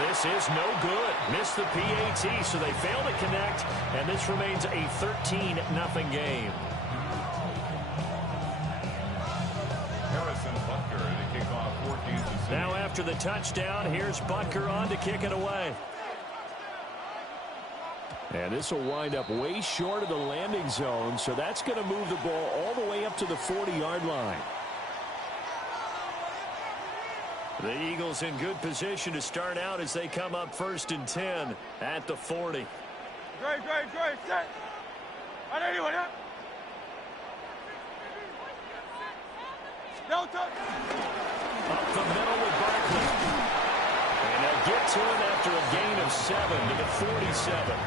And this is no good. Missed the PAT, so they fail to connect, and this remains a 13-0 game. Now after the touchdown, here's Butker on to kick it away. And this will wind up way short of the landing zone, so that's going to move the ball all the way up to the 40-yard line. The Eagles in good position to start out as they come up 1st and 10 at the 40. Great, set. Up the middle with Barkley. And they'll get to him after a gain of 7 to the 47.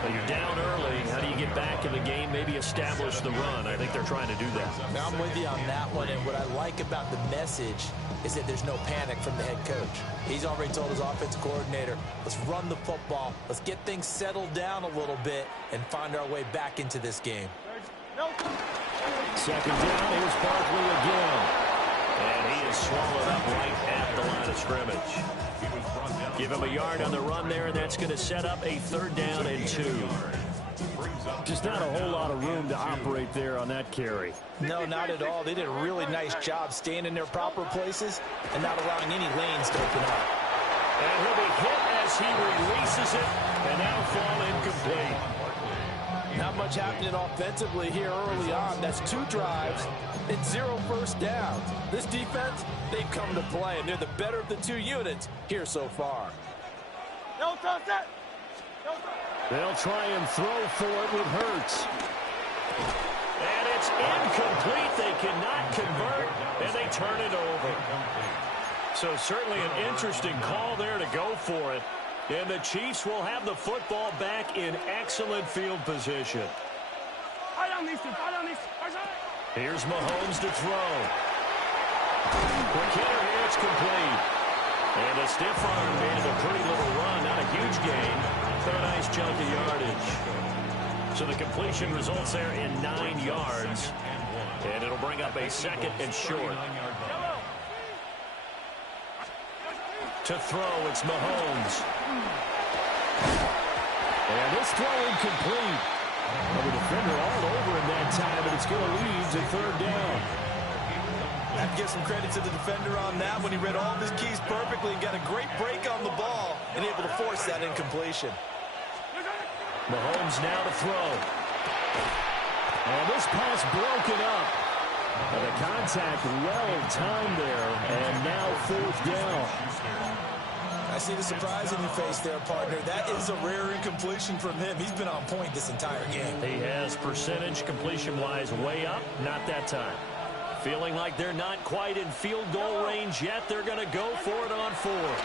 But you're down early. How do you get back in the game, maybe establish the run? I think they're trying to do that. I'm with you on that one, and what I like about the message is that there's no panic from the head coach. He's already told his offensive coordinator, let's run the football, let's get things settled down a little bit and find our way back into this game. Second down, here's Barkley again. And he is swallowed up right at the line of scrimmage. Give him a yard on the run there, and that's going to set up a 3rd down and 2. Just not a whole lot of room to operate there on that carry. No, not at all. They did a really nice job staying in their proper places and not allowing any lanes to open up. And he'll be hit as he releases it, and that'll fall incomplete. Not much happening offensively here early on. That's 2 drives. It's 0 first down. This defense, they've come to play, and they're the better of the 2 units here so far. They'll try and throw for it with Hurts. And it's incomplete. They cannot convert, and they turn it over. So certainly an interesting call there to go for it. And the Chiefs will have the football back in excellent field position. Here's Mahomes to throw. Quick hitter here, it's complete. And a stiff arm made it a pretty little run. Not a huge gain, but a nice chunk of yardage. So the completion results there in 9 yards. And it'll bring up a 2nd and short. To throw, it's Mahomes. And this throw incomplete. Well, the defender all over him that time, and it's going to lead to 3rd down. I have to give some credit to the defender on that when he read all of his keys perfectly and got a great break on the ball and able to force that incompletion. Mahomes now to throw. And this pass broken up. And the contact well timed there, and now 4th down. I see the surprise in your face there, partner. That is a rare incompletion from him. He's been on point this entire game. He has percentage completion-wise way up, not that time. Feeling like they're not quite in field goal range yet. They're going to go for it on 4th.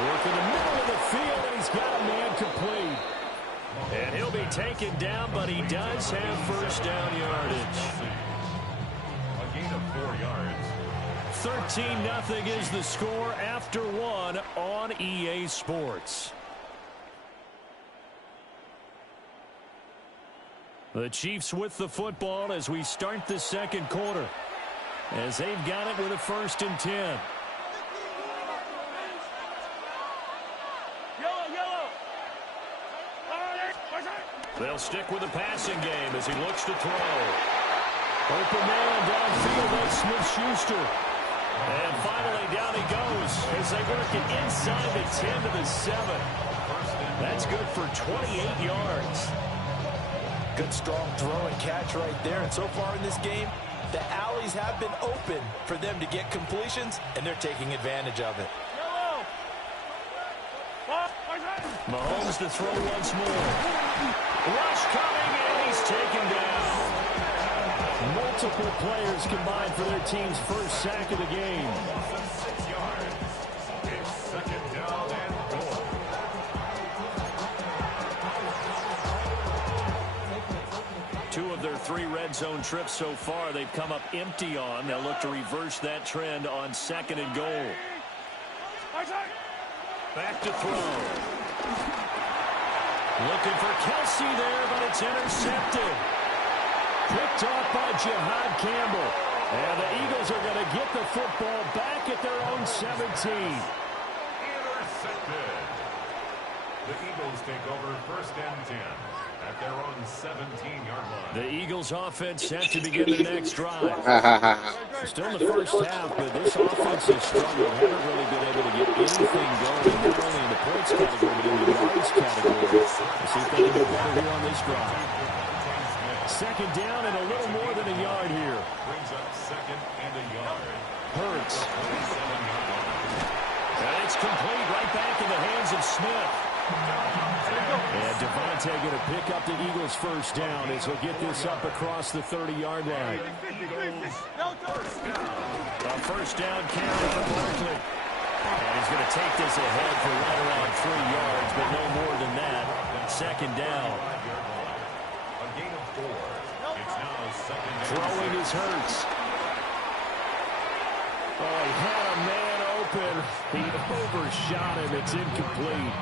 Work in the middle of the field, and he's got a man complete. And he'll be taken down, but he does have 1st down yardage. A gain of 4 yards. 13-0 is the score after 1 on EA Sports. The Chiefs with the football as we start the 2nd quarter. As they've got it with a 1st and 10. They'll stick with the passing game as he looks to throw. Open man downfield, that's Smith-Schuster. And finally down he goes as they work it inside the 10 to the 7. That's good for 28 yards. Good strong throw and catch right there. And so far in this game, the alleys have been open for them to get completions, and they're taking advantage of it. Mahomes to throw once more. Rush coming, and he's taken down. Multiple players combined for their team's 1st sack of the game. 6 yards. It's 2nd down and 4. Two of their 3 red zone trips so far, they've come up empty on. They'll look to reverse that trend on 2nd and goal. Back to throw. Looking for Kelsey there, but it's intercepted. Picked off by Jihad Campbell. And the Eagles are going to get the football back at their own 17. Intercepted. The Eagles take over 1st and 10 at their own 17-yard line. The Eagles offense set to begin the next drive. Still in the first half, but this offense has struggled. Haven't really been able to get anything going, not only in the points category, but in the yards category. Let's see if they can do better here on this drive. 2nd down and a little more than a yard here. Brings up 2nd and a yard. Hurts. And it's complete right back in the hands of Smith. And Devontae going to pick up the Eagles' 1st down as he'll get this up across the 30-yard line. A 1st down carry for Barkley. And he's going to take this ahead for right around 3 yards, but no more than that. 2nd down. A gain of 4. It's now 2nd and 6. Throwing is Hurts. Oh, he had a man open. He overshot him. It's incomplete.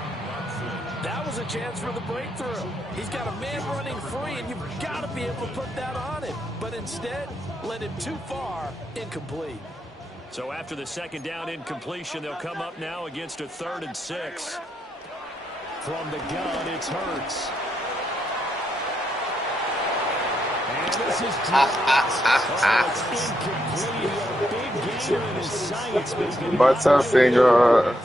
That was a chance for the breakthrough. He's got a man running free, and you've got to be able to put that on him. But instead, led him too far, incomplete. So after the 2nd down incompletion, they'll come up now against a 3rd and 6. From the gun, it's Hurts. And this is it's incomplete. A big game in his science. Butterfinger.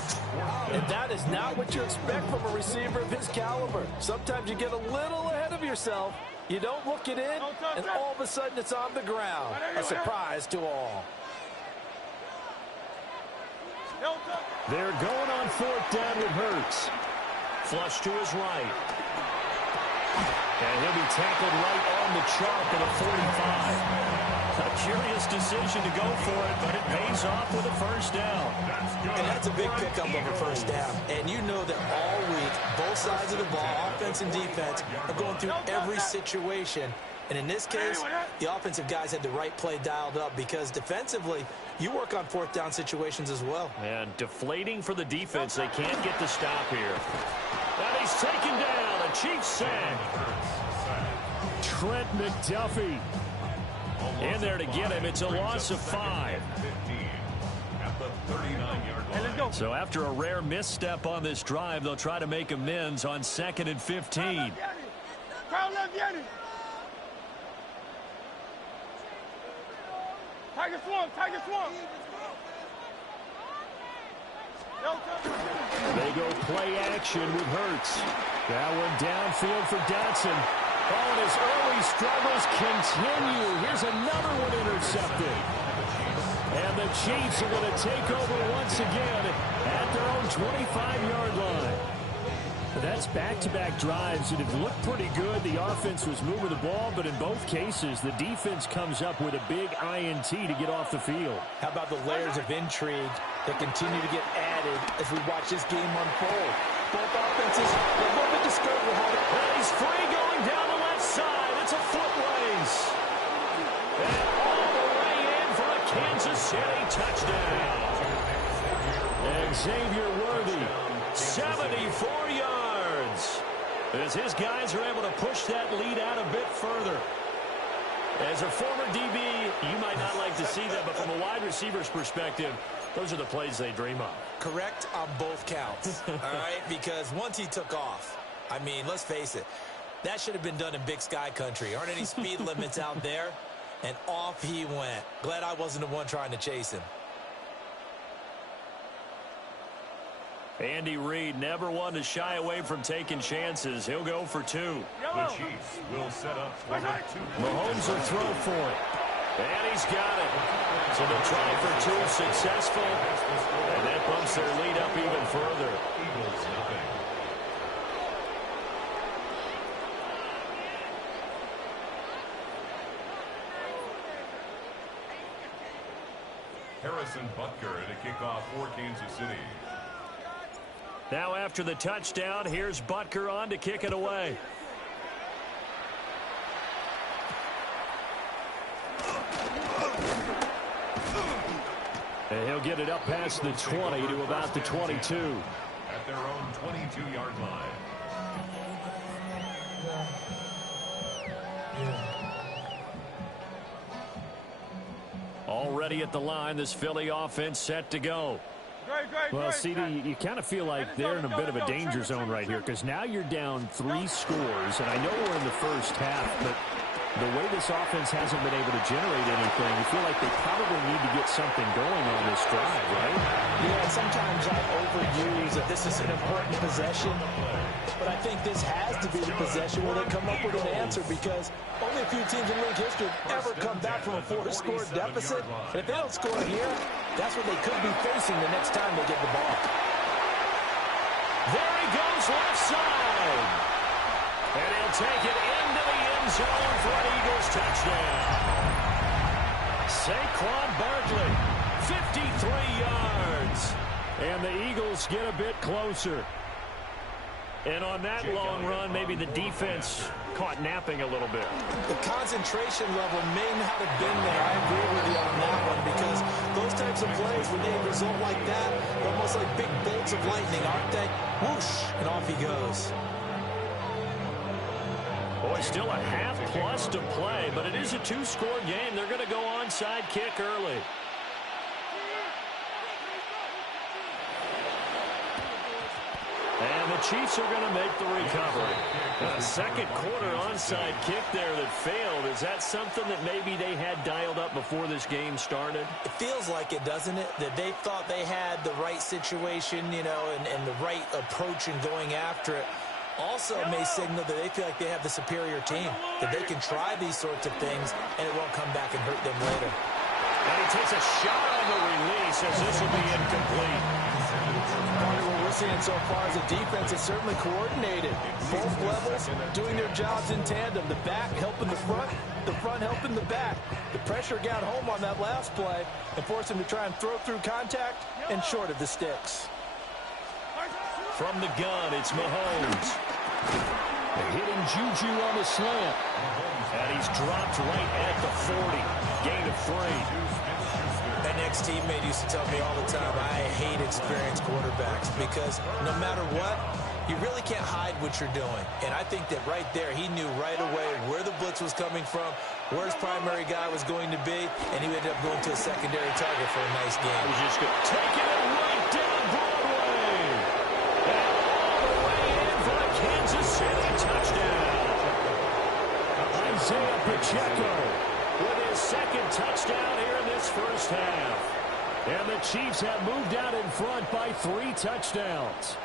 And that is not what you expect from a receiver of his caliber. Sometimes you get a little ahead of yourself. You don't look it in, and all of a sudden it's on the ground. A surprise to all. They're going on 4th down with Hurts. Flush to his right. And he'll be tackled right on the chalk at a 45. A curious decision to go for it, but it pays off with a 1st down. And that's a big pickup of a 1st down. And you know that all week, both sides of the ball, offense and defense, are going through every situation. And in this case, the offensive guys had the right play dialed up because defensively, you work on 4th down situations as well. And deflating for the defense. They can't get the stop here. And he's taken down. A Chiefs sack. Trent McDuffie in there to get him. It's a loss of 5. At the 39-yard line. So after a rare misstep on this drive, they'll try to make amends on 2nd and 15. Tiger Swamp, Tiger Swamp. They go play action with Hurts. That one downfield for Dotson. Oh, and his early struggles continue. Here's another one intercepted. And the Chiefs are going to take over once again at their own 25-yard line. That's back-to-back drives that have looked pretty good. The offense was moving the ball, but in both cases, the defense comes up with a big INT to get off the field. How about the layers of intrigue that continue to get added as we watch this game unfold? Both offenses are going to discover how to play. He's free going down the left side. It's a foot race. And all the way in for a Kansas City touchdown. And Xavier Worthy, 74 yards. As his guys are able to push that lead out a bit further. As a former DB, you might not like to see that, but from a wide receiver's perspective, those are the plays they dream of. Correct on both counts, all right? Because once he took off, I mean, let's face it, that should have been done in Big Sky country. Aren't any speed limits out there? And off he went. Glad I wasn't the one trying to chase him. Andy Reid never one to shy away from taking chances. He'll go for 2. The Chiefs will set up for 2. Mahomes will throw for it. And he's got it. So they'll try for 2, successful. And that bumps their lead up even further. Eagles nothing. Harrison Butker to kick off for Kansas City. Now after the touchdown, here's Butker on to kick it away. And he'll get it up past the 20 to about the 22. At their own 22-yard line. ready at the line. This Philly offense set to go. Well, CD, you kind of feel like they're in a bit of a danger zone right here because now you're down 3 scores, and I know we're in the first half, but the way this offense hasn't been able to generate anything, you feel like they probably need to get something going on this drive, right? Yeah, sometimes I overuse that this is an important possession, but I think this has to be the possession where they come up with an answer because only a few teams in league history have ever come back from a 4-score deficit. And if they don't score here, that's what they could be facing the next time they get the ball. There he goes left side. And he'll take it into the end zone for an Eagles touchdown. Saquon Barkley, 53 yards. And the Eagles get a bit closer. And on that long run, maybe the defense caught napping a little bit. The concentration level may not have been there. I agree with you on that one because those types of plays, when they result like that, they're almost like big bolts of lightning, aren't they? Whoosh, and off he goes. Boy, still a half plus to play, but it is a 2-score game. They're going to go onside kick early. And the Chiefs are going to make the recovery. A second quarter onside kick there that failed. Is that something that maybe they had dialed up before this game started? It feels like it, doesn't it? That they thought they had the right situation, you know, and the right approach in going after it. Also may signal that they feel like they have the superior team, that they can try these sorts of things, and it won't come back and hurt them later. And he takes a shot on the release as this will be incomplete. Part of what we're seeing so far as a defense is certainly coordinated. Both levels doing their jobs in tandem. The back helping the front helping the back. The pressure got home on that last play and forced him to try and throw through contact and short of the sticks. From the gun, it's Mahomes. Hitting Juju on the slant. And he's dropped right at the 40. Gain of 3. That next teammate used to tell me all the time, I hate experienced quarterbacks because no matter what, you really can't hide what you're doing. And I think that right there, he knew right away where the blitz was coming from, where his primary guy was going to be, and he ended up going to a secondary target for a nice game. He's just going to take it right down Broadway. And all the way in for the Kansas City touchdown. Isaiah Pacheco With his second touchdown here in this first half. And the Chiefs have moved out in front by 3 touchdowns.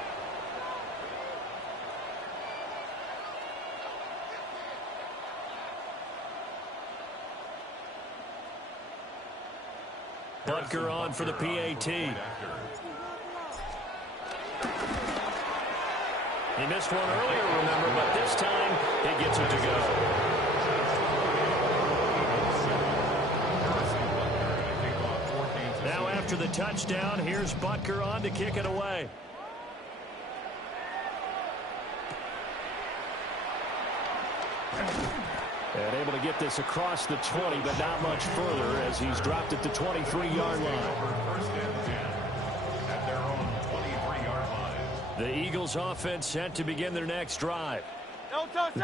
Butker on for the PAT. He missed one earlier, remember, but this time he gets it to go. Now after the touchdown, here's Butker on to kick it away. And able to get this across the 20, but not much further as he's dropped at the 23-yard line. At their own 23-yard line. The Eagles offense set to begin their next drive.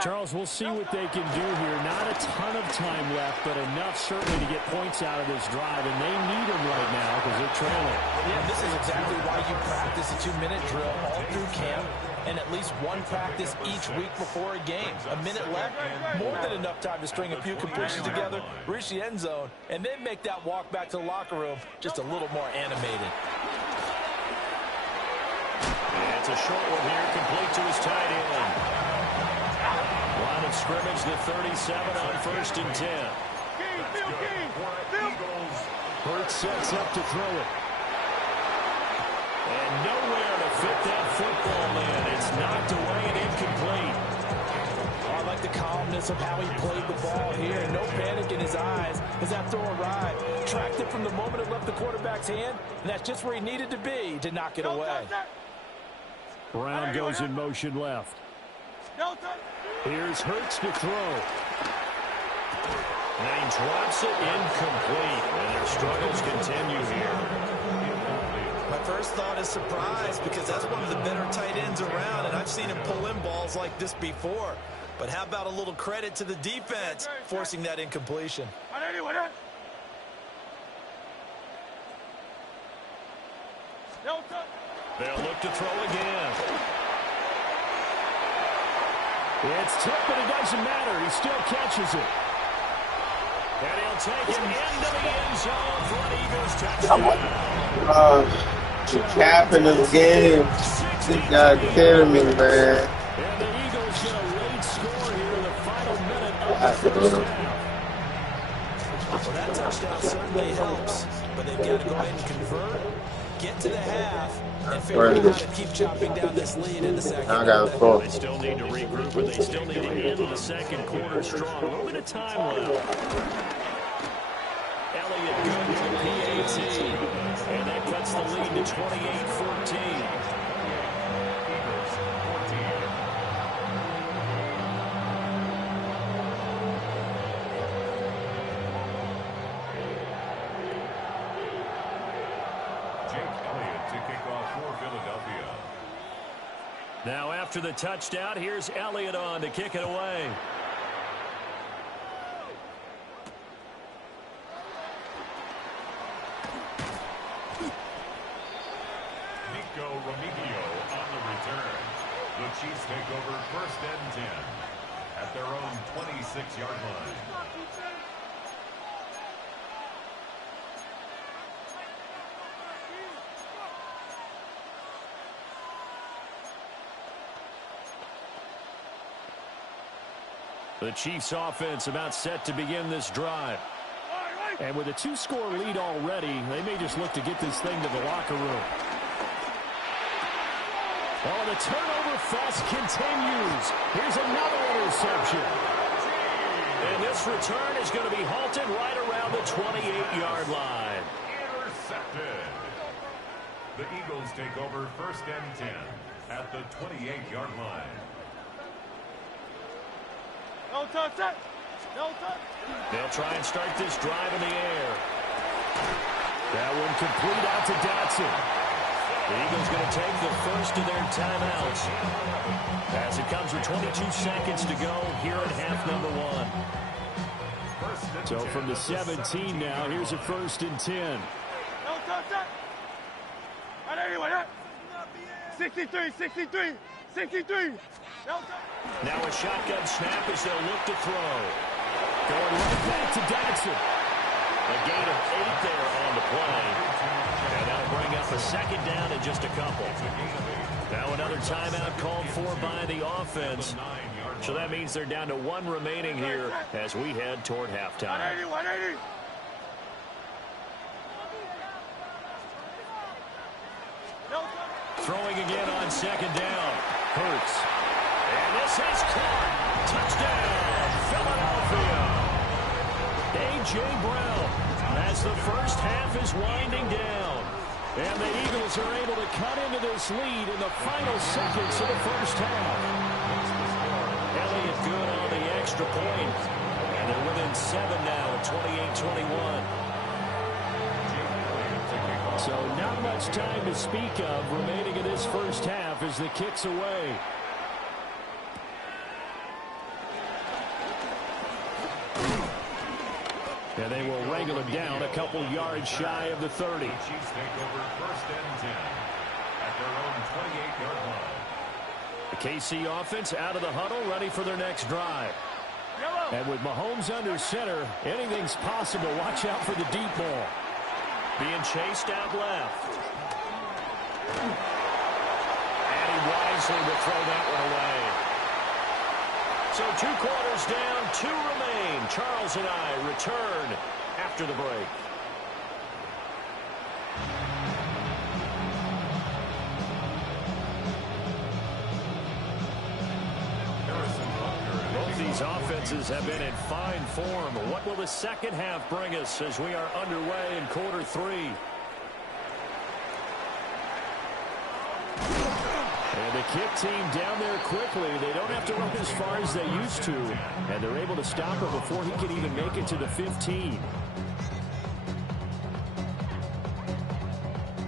Charles, we'll see what they can do here. Not a ton of time left, but enough certainly to get points out of this drive, and they need them right now because they're trailing. Yeah, this is exactly why you practice a 2-minute drill all through camp and at least one practice each week before a game. A minute left, more than enough time to string a few completions together, reach the end zone, and then make that walk back to the locker room just a little more animated. And it's a short one here, complete to his tight end. Line of scrimmage, the 37 on 1st and 10. Hurts sets up to throw it. And nowhere to fit that football in. It's knocked away and incomplete. I like the calmness of how he played the ball here. No panic in his eyes as that throw arrived. Tracked it from the moment it left the quarterback's hand, and that's just where he needed to be to knock it away. Brown goes in motion left. Here's Hurts to throw. And he drops it incomplete. And their struggles continue here. My first thought is surprise because that's one of the better tight ends around, and I've seen him pull in balls like this before. But how about a little credit to the defense forcing that incompletion? They'll look to throw again. It's tipped, but it doesn't matter. He still catches it. And he'll take it into the end zone for an Eagles touchdown. The cap in this game. You gotta kidding me, man. And the Eagles get a late score here in the final minute of the first half. Well, that touchdown certainly helps, but they've got to go ahead and convert, get to the half, and figure out how to keep chopping down this lead in the second. I got a score. They still need to regroup, but they still need to end the second quarter strong. A little bit of time left. Elliott good with the PAT. And that cuts the lead to 28-14. Now after the touchdown, here's Elliott on to kick it away. The Chiefs take over first and 10 at their own 26-yard line. The Chiefs offense about set to begin this drive. And with a 2-score lead already, they may just look to get this thing to the locker room. Oh, the turnover fest continues. Here's another interception. And this return is going to be halted right around the 28-yard line. Intercepted. The Eagles take over first and 10 at the 28-yard line. No touch. They'll try and start this drive in the air. That one complete out to Dotson. The Eagles going to take the first of their timeouts as it comes with 22 seconds to go here in half number one. So from the 17 now, here's a first and 10. 63. Now a shotgun snap as they'll look to throw. Going right back to Dotson. A gain of 8 there on the play. And that'll bring up a second down in just a couple. Now another timeout called for by the offense. So that means they're down to 1 remaining here as we head toward halftime. 180. Throwing again on second down. Hurts. And this is caught. Touchdown, Philadelphia. A.J. Brown as the first half is winding down. And the Eagles are able to cut into this lead in the final seconds of the first half. Elliott good on the extra point. And they're within 7 now at 28-21. So not much time to speak of remaining in this first half as the kick's away. And they will wrangle him down a couple yards shy of the 30. The Chiefs take over first and 10 at their own 28-yard line. The KC offense out of the huddle, ready for their next drive. And with Mahomes under center, anything's possible. Watch out for the deep ball. Being chased out left. And he wisely will throw that one away. So 2 quarters down, 2 remain. Charles and I return after the break. Both these offenses have been in fine form. What will the second half bring us as we are underway in quarter 3? And the kick team down there quickly. They don't have to run as far as they used to. And they're able to stop him before he can even make it to the 15.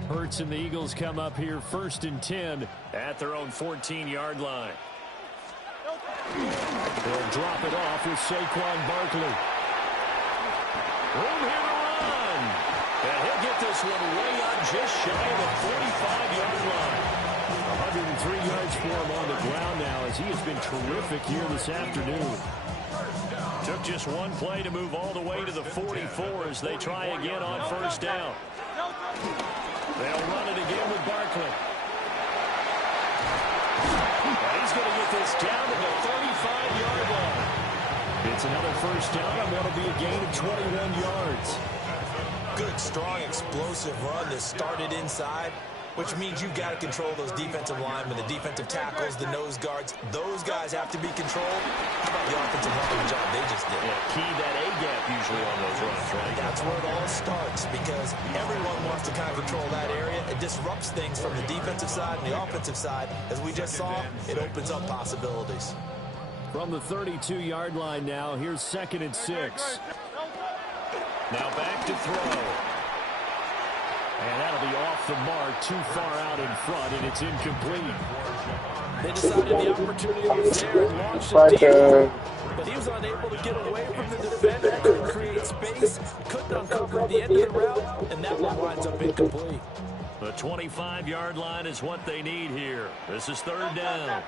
Hurts and the Eagles come up here first and 10 at their own 14-yard line. They'll drop it off with Saquon Barkley. Room here to run. And he'll get this one way up just shy of the 45-yard line. 103 yards for him on the ground now as he has been terrific here this afternoon. Took just one play to move all the way to the 44 as they try again on first down. They'll run it again with Barkley. And he's going to get this down to the 35-yard line. It's another first down, and that'll be a gain of 21 yards. Good, strong, explosive run that started inside, which means you've got to control those defensive linemen, the defensive tackles, the nose guards. Those guys have to be controlled. How about the offensive line job they just did? Yeah, key that A-gap usually on those runs, right? That's where it all starts because everyone wants to kind of control that area. It disrupts things from the defensive side and the offensive side. As we just saw, it opens up possibilities. From the 32-yard line now, here's 2nd and 6. Now back to throw. And that'll be off the mark, too far out in front, and it's incomplete. They decided the opportunity was there and launched it deep. But he was unable to get away from the defender, couldn't create space, couldn't uncover the end of the route, and that one winds up incomplete. The 25-yard line is what they need here. This is 3rd down.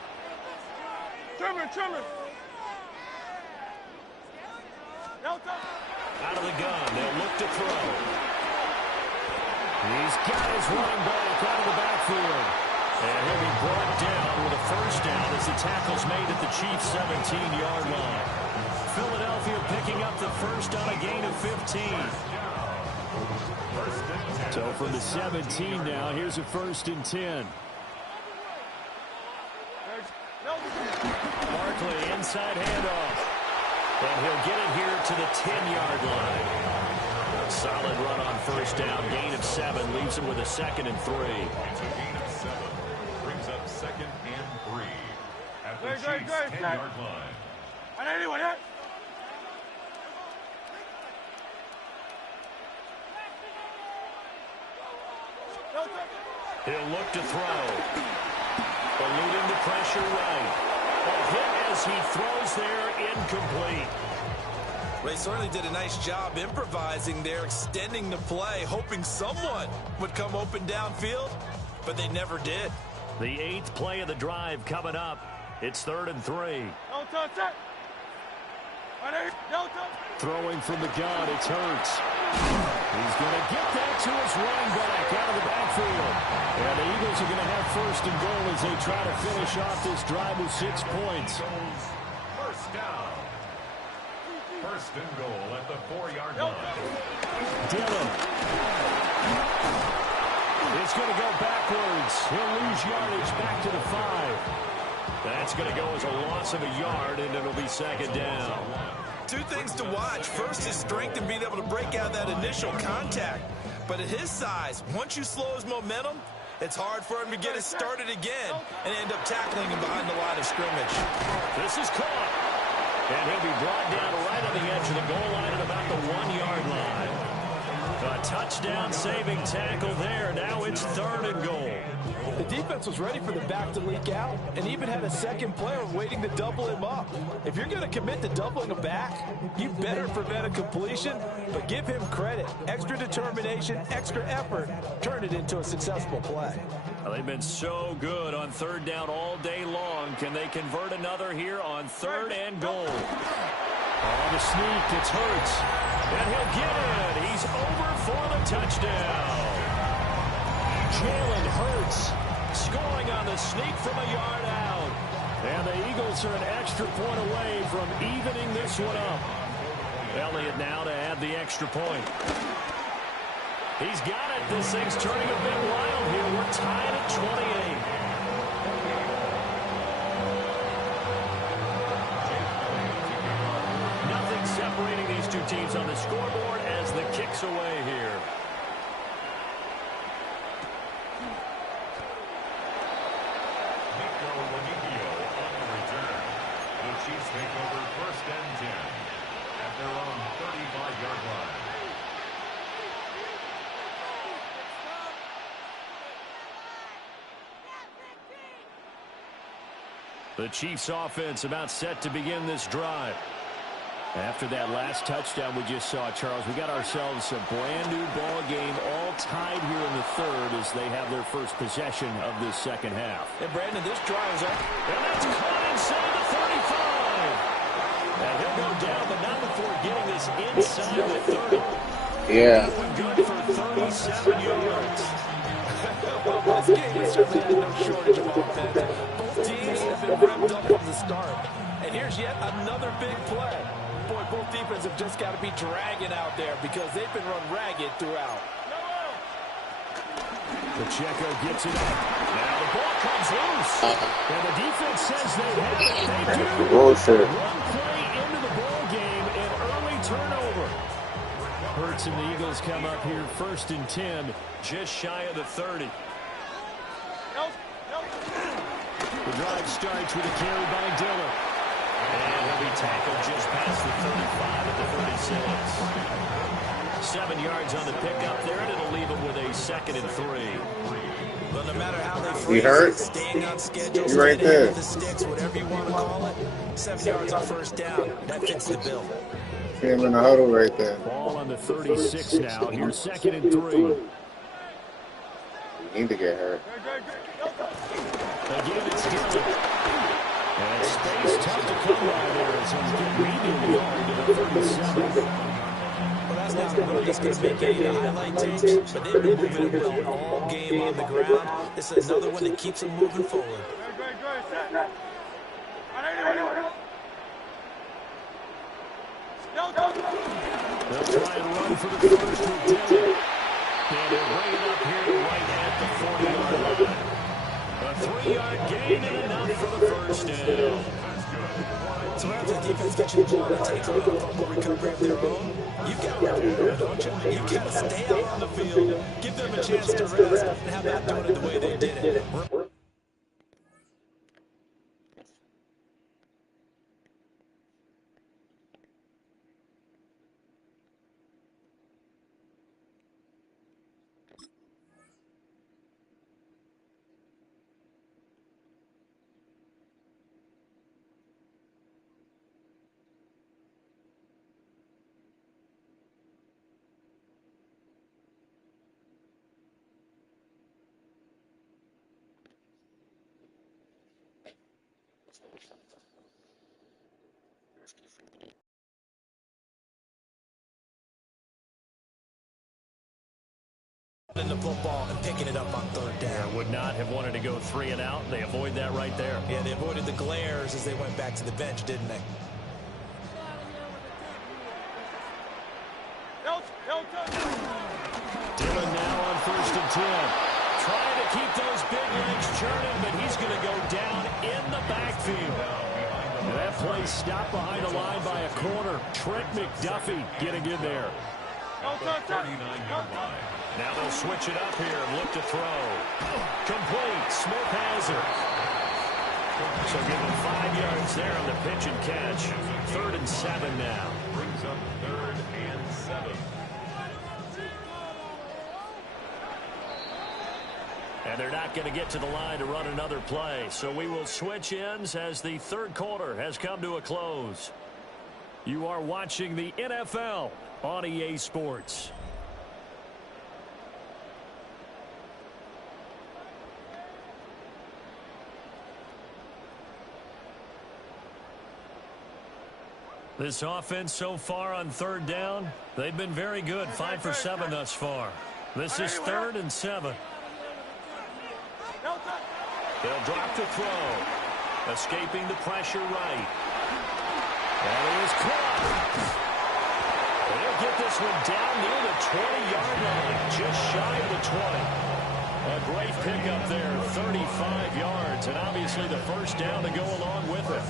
Out of the gun, they'll look to throw. He's got his running back out of the backfield. And he'll be brought down with a first down as the tackle's made at the Chiefs' 17-yard line. Philadelphia picking up the first on a gain of 15. So from the 17 now, here's a 1st and 10. Barkley inside handoff. And he'll get it here to the 10-yard line. A solid run on first down. Gain of 7 leaves him with a 2nd and 3. It's a gain of 7. Brings up 2nd and 3 at the Chiefs' 10-yard line. He'll look to throw. Eluding the pressure right. A hit as he throws there, incomplete. They certainly did a nice job improvising there, extending the play, hoping someone would come open downfield, but they never did. The 8th play of the drive coming up. It's 3rd and 3. Throwing from the gun, it's Hurts. He's going to get that to his running back out of the backfield. And the Eagles are going to have 1st and goal as they try to finish off this drive with 6 points. First down. 1st and goal at the 4-yard line. Dillon. It's going to go backwards. He'll lose yardage back to the 5. That's going to go as a loss of a yard, and it'll be 2nd down. 2 things to watch. First, his strength and being able to break out that initial contact. But at his size, once you slow his momentum, it's hard for him to get it started again and end up tackling him behind the line of scrimmage. This is caught. And he'll be brought down right on the edge of the goal line at about the 1-yard line. A touchdown-saving tackle there. Now it's 3rd and goal. The defense was ready for the back to leak out and even had a second player waiting to double him up. If you're going to commit to doubling a back, you better prevent a completion, but give him credit. Extra determination, extra effort, turn it into a successful play. Well, they've been so good on 3rd down all day long. Can they convert another here on 3rd and goal? On the sneak, it's Hurts. And he'll get it. He's over for the touchdown. Jalen Hurts scoring on the sneak from a yard out. And the Eagles are an extra point away from evening this one up. Elliott now to add the extra point. He's got it. This thing's turning a bit wild here. We're tied at 28. Nothing separating these two teams on the scoreboard as the kick's away here. Chiefs take over 1st and 10 at their own 35-yard line. The Chiefs offense about set to begin this drive. After that last touchdown we just saw, Charles, we got ourselves a brand new ball game tied here in the third as they have their first possession of this second half. And Brandon, this drive is up. And that's caught inside the 35. And he'll go down, but not before getting this inside the 30. Yeah. Good for 37 yards. Well, this game has certainly had no shortage of offense. Both teams have been revved up from the start. And here's yet another big play. Boy, both defenses have just got to be dragging out there because they've been run ragged throughout. Pacheco gets it up. Now the ball comes loose. And the defense says they have it. They do. Bullshit. One play into the ball game, an early turnover. Hurts and the Eagles come up here 1st and 10. Just shy of the 30. The drive starts with a carry by Dillon. And he'll be tackled just past the 35 at the 36. 7 yards on the pickup there, and it'll leave him with a 2nd and 3. But no matter how they He phrase hurt? it, staying on schedule, He right staying there. with the sticks, whatever you want to call it, 7 yards on first down, that fits the bill. See him in the huddle right there. Ball on the 36 now. Here's 2nd and 3. Need to get hurt. Again, it's Dillon. And space tough to come by there as he's getting medium yard to the 37. Well, that's not really just going to make any of the highlight tapes, but they've been moving it well all game on the ground. This is another one that keeps them moving forward. They'll try and run for the first with Dillon. And they'll bring it up here to right at the 40-yard line. A 3-yard gain and enough for the first down. So after the defense gets you the ball and takes a little fumble recovery of their own, you've got to do that, don't you? You've got to stay out on the field, give them a chance to rest, and how about doing it the way they did it? In the football and picking it up on third down. Would not have wanted to go 3 and out. They avoid that right there. Yeah, they avoided the glares as they went back to the bench, didn't they? Dillon now on 1st and 10. Trying to keep those big legs churning, but he's going to go down in the backfield. And that play stopped behind the line by a corner. Trent McDuffie getting in there. 39-yard line. Now they'll switch it up here and look to throw. Complete. Smith has it. So give him 5 yards there on the pitch and catch. 3rd and 7 now. Brings up 3rd and 7. And they're not going to get to the line to run another play. So we will switch ends as the third quarter has come to a close. You are watching the NFL on EA Sports. This offense so far on 3rd down, they've been very good. 5 for 7 thus far. This is 3rd and 7. They'll drop to throw. Escaping the pressure right. And he is caught. They'll get this one down near the 20-yard line, just shy of the 20. A great pickup there, 35 yards, and obviously the first down to go along with it.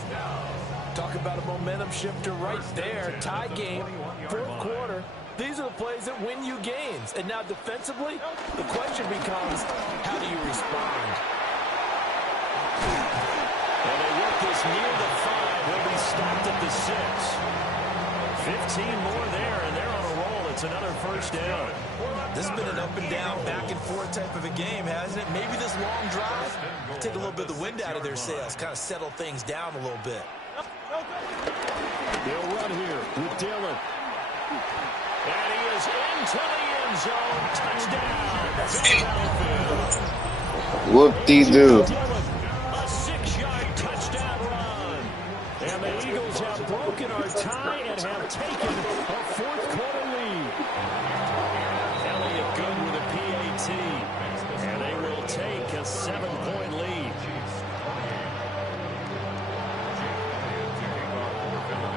Talk about a momentum shifter right there. Tie game, 4th quarter. These are the plays that win you games. And now defensively, the question becomes, how do you respond? And they work this near the 5. They'll be stopped at the 6. 15 more there, and they're on a roll. It's another first down. This has been an up and down, back and forth type of a game, hasn't it? Maybe this long drive will take a little bit of the wind out of their sails, kind of settle things down a little bit. They'll run here with Dillon. And he is into the end end zone. Touchdown. Whoop-dee-doo. A 6-yard touchdown run. And the Eagles have broken our tie and have taken a fourth-quarter lead. Elliott good with a PAT. And they will take a 7-point lead.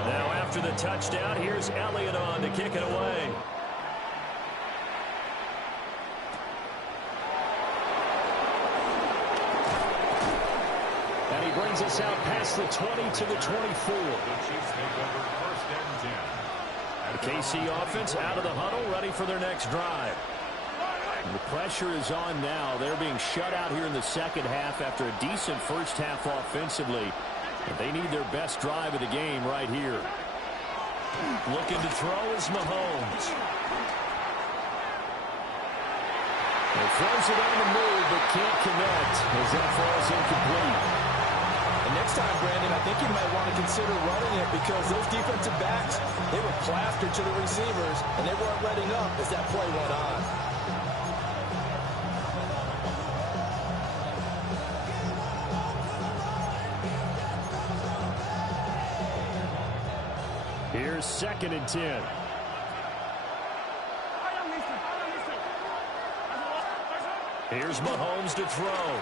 Now after the touchdown, here's Elliott on to kick it away. And he brings us out past the 20 to the 24. The KC offense out of the huddle, ready for their next drive. The pressure is on now. They're being shut out here in the second half after a decent first half offensively. But they need their best drive of the game right here. Looking to throw is Mahomes. He throws it on the move, but can't connect as that falls incomplete. And next time, Brandon, I think you might want to consider running it because those defensive backs, they were plastered to the receivers, and they weren't letting up as that play went on. Here's 2nd and 10. Here's Mahomes to throw.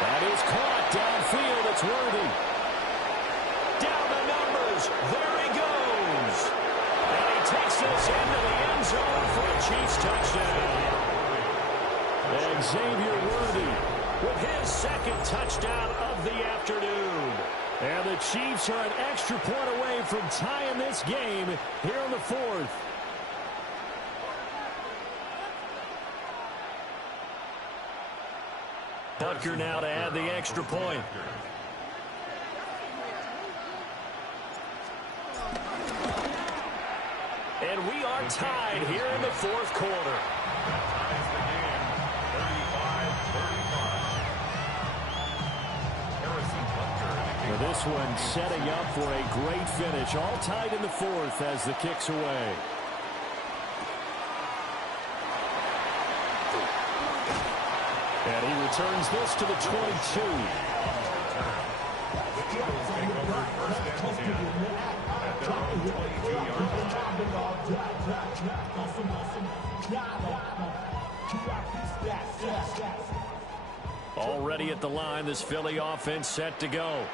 That is caught downfield. It's Worthy. Down the numbers. There he goes. And he takes this into the end zone for a Chiefs touchdown. And Xavier Worthy with his 2nd touchdown of the afternoon. And the Chiefs are an extra point away from tying this game here in the 4th. Butker now to add the extra point. And we are tied here in the 4th quarter. Now this one setting up for a great finish. All tied in the 4th as the kick's away. And he returns this to the 22. Already at the line, this Philly offense set to go.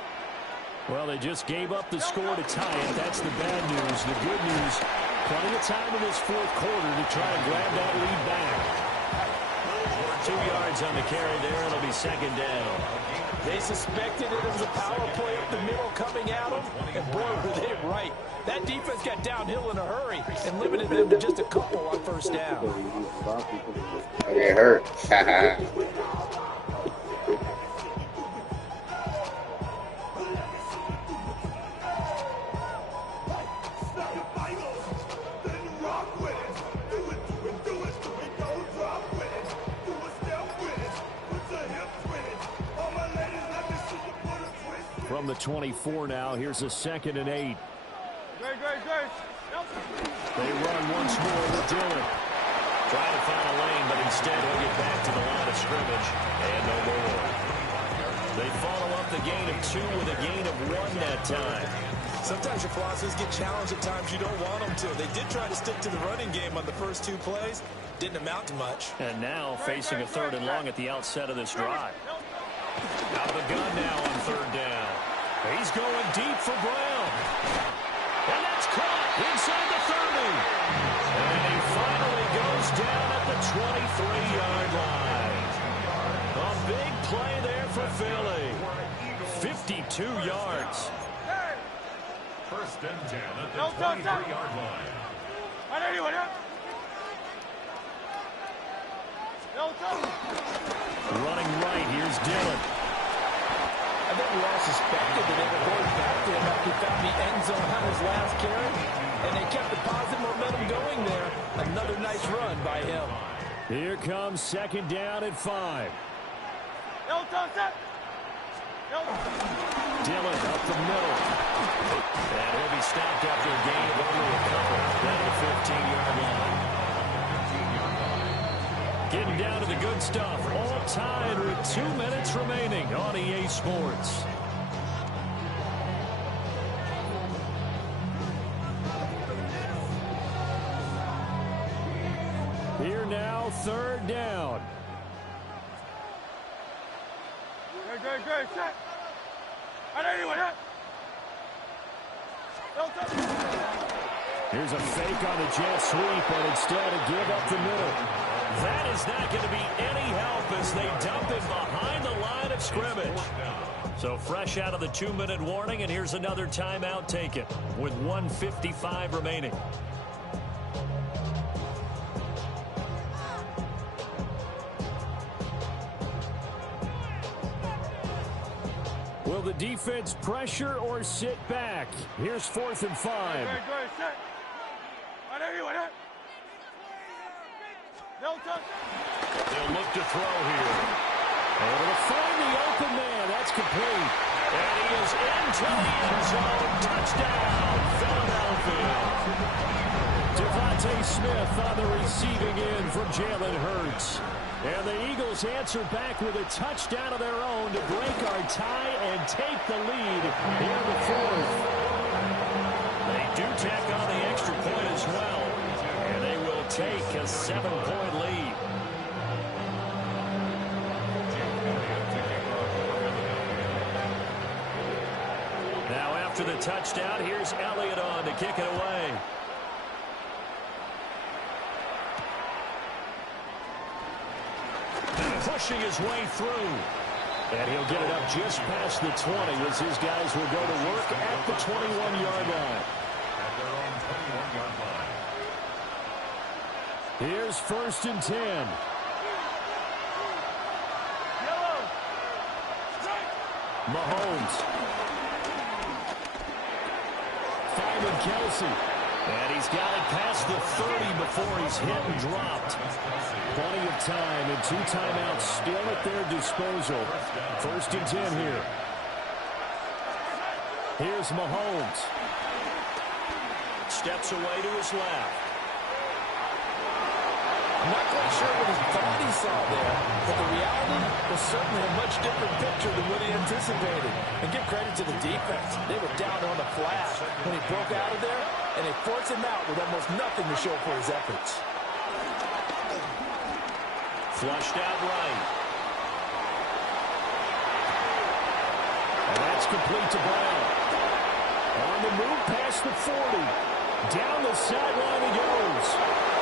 Well, they just gave up the score to tie it. That's the bad news. The good news, plenty of time in this 4th quarter to try to grab that lead back. 2 yards on the carry there. It'll be 2nd down. They suspected it was a power play up the middle coming at them, and boy, were they right. That defense got downhill in a hurry and limited them to just a couple on 1st down. It hurt. From the 24 now, here's a 2nd and 8. They run once more with Dillon. Trying to find a lane, but instead he'll get back to the line of scrimmage. And no more. They follow up the gain of 2 with a gain of 1 that time. Sometimes your philosophies get challenged at times you don't want them to. They did try to stick to the running game on the first 2 plays. Didn't amount to much. And now facing a 3rd and long at the outset of this drive. Out of the gun now on 3rd down. He's going deep for Brown. And that's caught inside the 30. And he finally goes down at the 23-yard line. A big play there for Philly. 52 yards. 1st and 10 at the 23-yard line. Running right, here's Dillon. I think we all suspected that they were going back to him after he found the end zone on his last carry, and they kept the positive momentum going there. Another nice run by him. Here comes 2nd down at 5. Dillon up the middle. And he'll be stopped after a gain of only a couple. That'll 15-yard line. Getting down to the good stuff. All tied with 2 minutes remaining on EA Sports. Here now, third down. Good. Set. Here's a fake on the jet sweep, and instead a give up the middle. That is not going to be any help as they dump it behind the line of scrimmage. So fresh out of the 2-minute warning, and here's another timeout taken with 1:55 remaining. Will the defense pressure or sit back? Here's 4th and 5. Good. Set. They'll look to throw here. Able to find the open man. That's complete. And he is into the end zone. Touchdown, Philadelphia. Devontae Smith on the receiving end from Jalen Hurts. And the Eagles answer back with a touchdown of their own to break our tie and take the lead in the 4th. They do tack on the extra point as well. And they will take a 7-point lead. Now after the touchdown, here's Elliott on to kick it away. Pushing his way through. And he'll get it up just past the 20 as his guys will go to work at the 21-yard line. Here's 1st and 10. Mahomes. Finding Kelsey. And he's got it past the 30 before he's hit and dropped. Plenty of time and 2 timeouts still at their disposal. 1st and 10 here. Here's Mahomes. Steps away to his left. I'm not quite sure what he thought he saw there, but the reality was certainly a much different picture than what he anticipated. And give credit to the defense. They were down on the flat when he broke out of there, and they forced him out with almost nothing to show for his efforts. Flushed out right. And that's complete to Brown. On the move past the 40. Down the sideline he goes.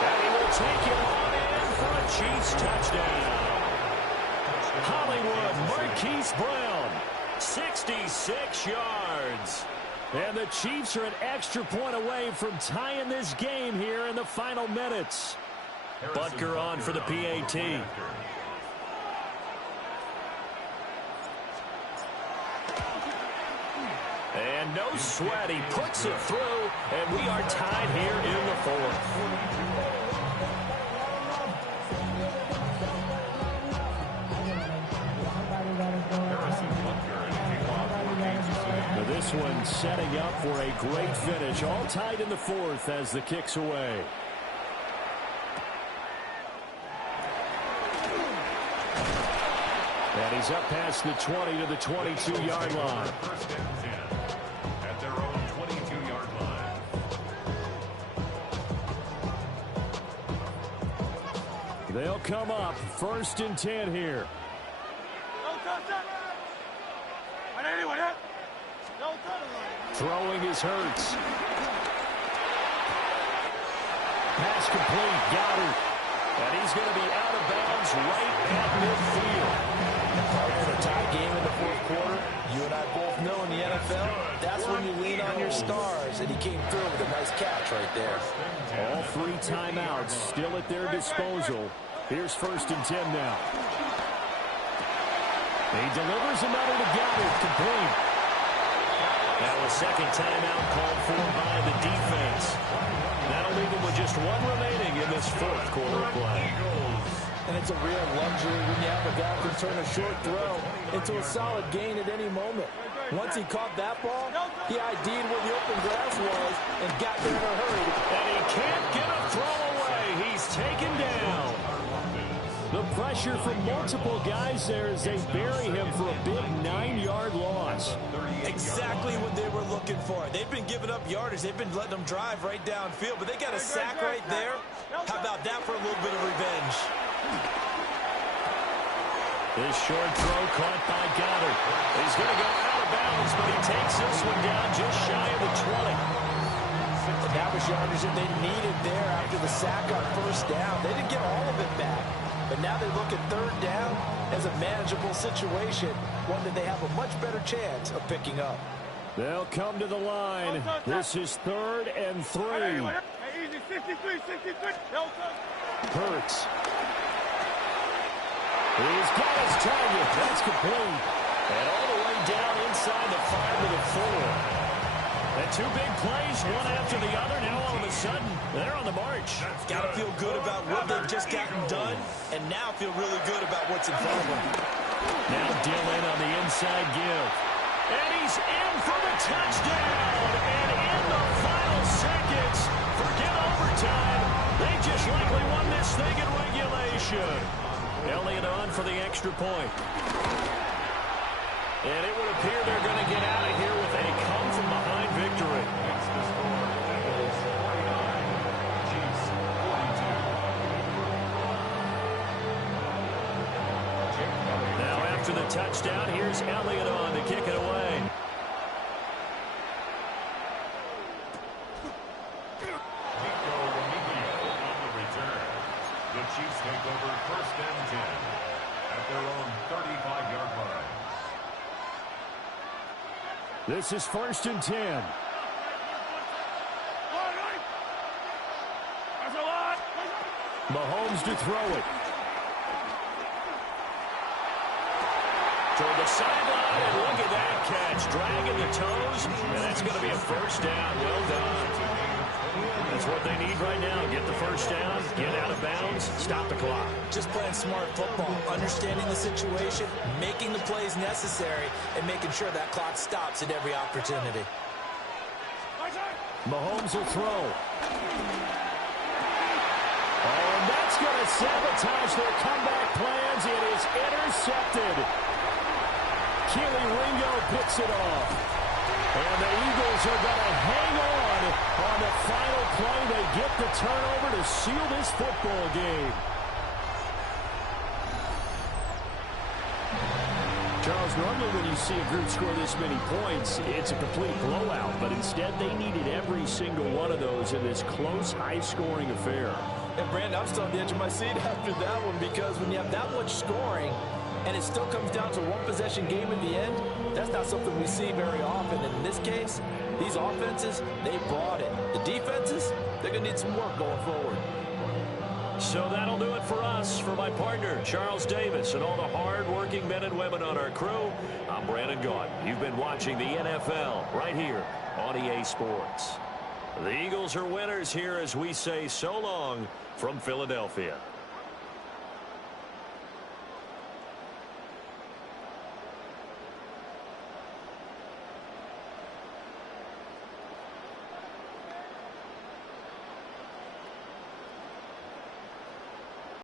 And he will take it on in for a Chiefs touchdown. Hollywood Marquise Brown, 66 yards. And the Chiefs are an extra point away from tying this game here in the final minutes. Butker on for the PAT. And no sweat, he puts it through, and we are tied here in the 4th. Now this one setting up for a great finish. All tied in the 4th as the kick's away. And he's up past the 20 to the 22-yard line. First and 10 at their own 22-yard line. They'll come up 1st and 10 here. Throwing his Hurts. Pass complete. Goddard. And he's going to be out of bounds right at midfield. In a tie game in the 4th quarter, you and I both know in the NFL, that's when you lean on your stars, and he came through with a nice catch right there. All 3 timeouts still at their disposal. Here's 1st and 10 now. He delivers another to Goddard, complete. Now a second timeout called for by the defense. That'll leave them with just 1 remaining in this 4th quarter of play. And it's a real luxury when you have a guy who can turn a short throw into a solid gain at any moment. Once he caught that ball, he ID'd where the open grass was and got there in a hurry. And he can't get a throw away. He's taken down. The pressure from multiple guys there as they bury him for a big 9-yard loss. Exactly what they were looking for. They've been giving up yardage. They've been letting them drive right downfield, but they got a sack right there. How about that for a little bit of revenge? This short throw caught by Goddard. He's going to go out of bounds, but he takes this one down just shy of the 20. And that was yardage that they needed there after the sack on first down. They didn't get all of it back, but now they look at third down as a manageable situation, one that they have a much better chance of picking up. They'll come to the line. This is 3rd and 3. Easy, 63, 63. Hurts. He's got his target. That's complete. And all the way down inside the 5 to the 4. And 2 big plays, one after the other. Now all of a sudden, they're on the march. Got to feel good about what they've just gotten done, and now feel really good about what's in front of them. Now Dillon on the inside give. And he's in for the touchdown. And in the final seconds, forget overtime. They just likely won this thing in regulation. Elliott on for the extra point. And it would appear they're going to get out of here with a come-from-behind victory. Now after the touchdown, here's Elliott on to kick it away. The Chiefs take over 1st and 10 at their own 35-yard line. This is 1st and 10. Mahomes to throw it. Toward the sideline, and look at that catch. Dragging the toes, and that's going to be a 1st down. Well done. That's what they need right now. Get the 1st down, get out of bounds, stop the clock. Just playing smart football, understanding the situation, making the plays necessary, and making sure that clock stops at every opportunity. Mahomes will throw. Oh, and that's going to sabotage their comeback plans. It is intercepted. Keely Ringo picks it off. And the Eagles are going to hang on the final play. They get the turnover to seal this football game. Charles, normally when you see a group score this many points, it's a complete blowout. But instead, they needed every single one of those in this close, high-scoring affair. And, Brandon, I'm still on the edge of my seat after that one because when you have that much scoring and it still comes down to a one-possession game at the end, that's not something we see very often. And in this case, these offenses, they brought it. The defenses, they're going to need some work going forward. So that'll do it for us. For my partner, Charles Davis, and all the hard-working men and women on our crew, I'm Brandon Gaudin. You've been watching the NFL right here on EA Sports. The Eagles are winners here as we say so long from Philadelphia.